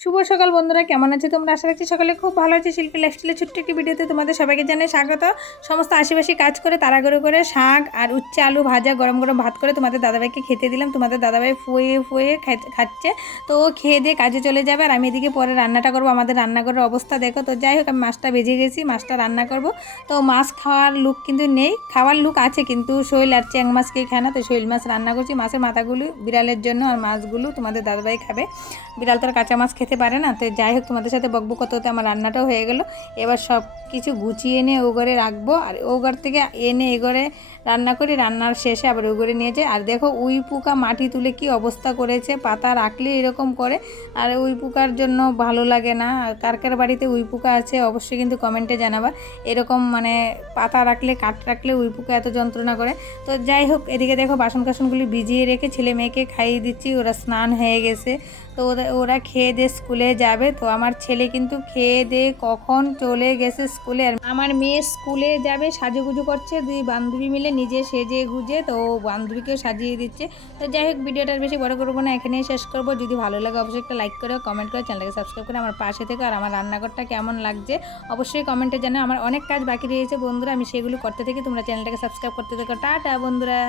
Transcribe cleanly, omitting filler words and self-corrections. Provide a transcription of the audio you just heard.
শুভ সকাল বন্ধুরা, কেমন আছে তোমরা? আশা রাখছি সকালে খুব ভালো আছে। শিল্পী লাইফস্টাইলের ছোট্ট একটি ভিডিওতে তোমাদের সবাইকে জানাই স্বাগত। সমস্ত আশেপাশে কাজ করে তাড়াহুড়ো করে শাক আর উচ্ছে আলু ভাজা গরম গরম ভাত করে তোমাদের দাদাভাইকে খেতে দিলাম। তোমাদের দাদাভাই ফুয়ে ফুয়ে খাচ্ছে। তো ও খেয়ে দিয়ে কাজে চলে যাবে আর আমি এদিকে পরে রান্নাটা করবো। আমাদের রান্নাঘরের অবস্থা দেখো। তো যাই হোক, আমি মাছটা ভেজে গেছি, মাছটা রান্না করব। তো মাছ খাওয়ার লুক কিন্তু নেই, খাওয়ার লুক আছে কিন্তু শৈল আর চ্যাং মাছ কেউ খায় না। তো শৈল মাছ রান্না করছি। মাছের মাথাগুলো বিড়ালের জন্য আর মাছগুলো তোমাদের দাদাভাই খাবে। বিড়াল তো আর কাঁচা মাছ খেতে পারে না। তো যাই হোক, তোমাদের সাথে বকবক করতে হতে আমার রান্নাটাও হয়ে গেল। এবার সব কিছু গুছিয়ে এনে ও ঘরে রাখবো আর ও ঘর থেকে এনে এ ঘরে রান্না করি। রান্নার শেষে আবার ও ঘরে নিয়ে যাই। আর দেখো উই পোকা মাটি তুলে কি অবস্থা করেছে, পাতা রাখলে এরকম করে। আর উই পোকার জন্য ভালো লাগে না। কার কার বাড়িতে উই পোকা আছে অবশ্যই কিন্তু কমেন্টে জানাবা। এরকম মানে পাতা রাখলে কাঠ রাখলে উই পোকা এত যন্ত্রণা করে। তো যাই হোক, এদিকে দেখো বাসন কাসনগুলি ভিজিয়ে রেখে ছেলে মেয়েকে খাইয়ে দিচ্ছি। ওরা স্নান হয়ে গেছে। তো ওরা খেয়ে দিয়ে স্কুলে যাবে। তো আমার ছেলে কিন্তু খেয়ে দিয়ে কখন চলে গেছে স্কুলে। আর আমার মেয়ে স্কুলে যাবে, সাজুগুজু করছে। দুই বান্ধবী মিলে নিজে সেজে গুজে তো বান্ধবীকেও সাজিয়ে দিচ্ছে। তো যাই হোক, ভিডিওটা বেশি বড় করবো না, এখানেই শেষ করবো। যদি ভালো লাগে অবশ্যই একটা লাইক করে কমেন্ট করে চ্যানেলটাকে সাবস্ক্রাইব করে আমার পাশে থেকে। আর আমার রান্নাঘরটা কেমন লাগছে অবশ্যই কমেন্টে জানাও। আমার অনেক কাজ বাকি রয়েছে বন্ধুরা, আমি সেগুলো করতে থাকি। তোমরা চ্যানেলটাকে সাবস্ক্রাইব করতে থাকো। টাটা বন্ধুরা।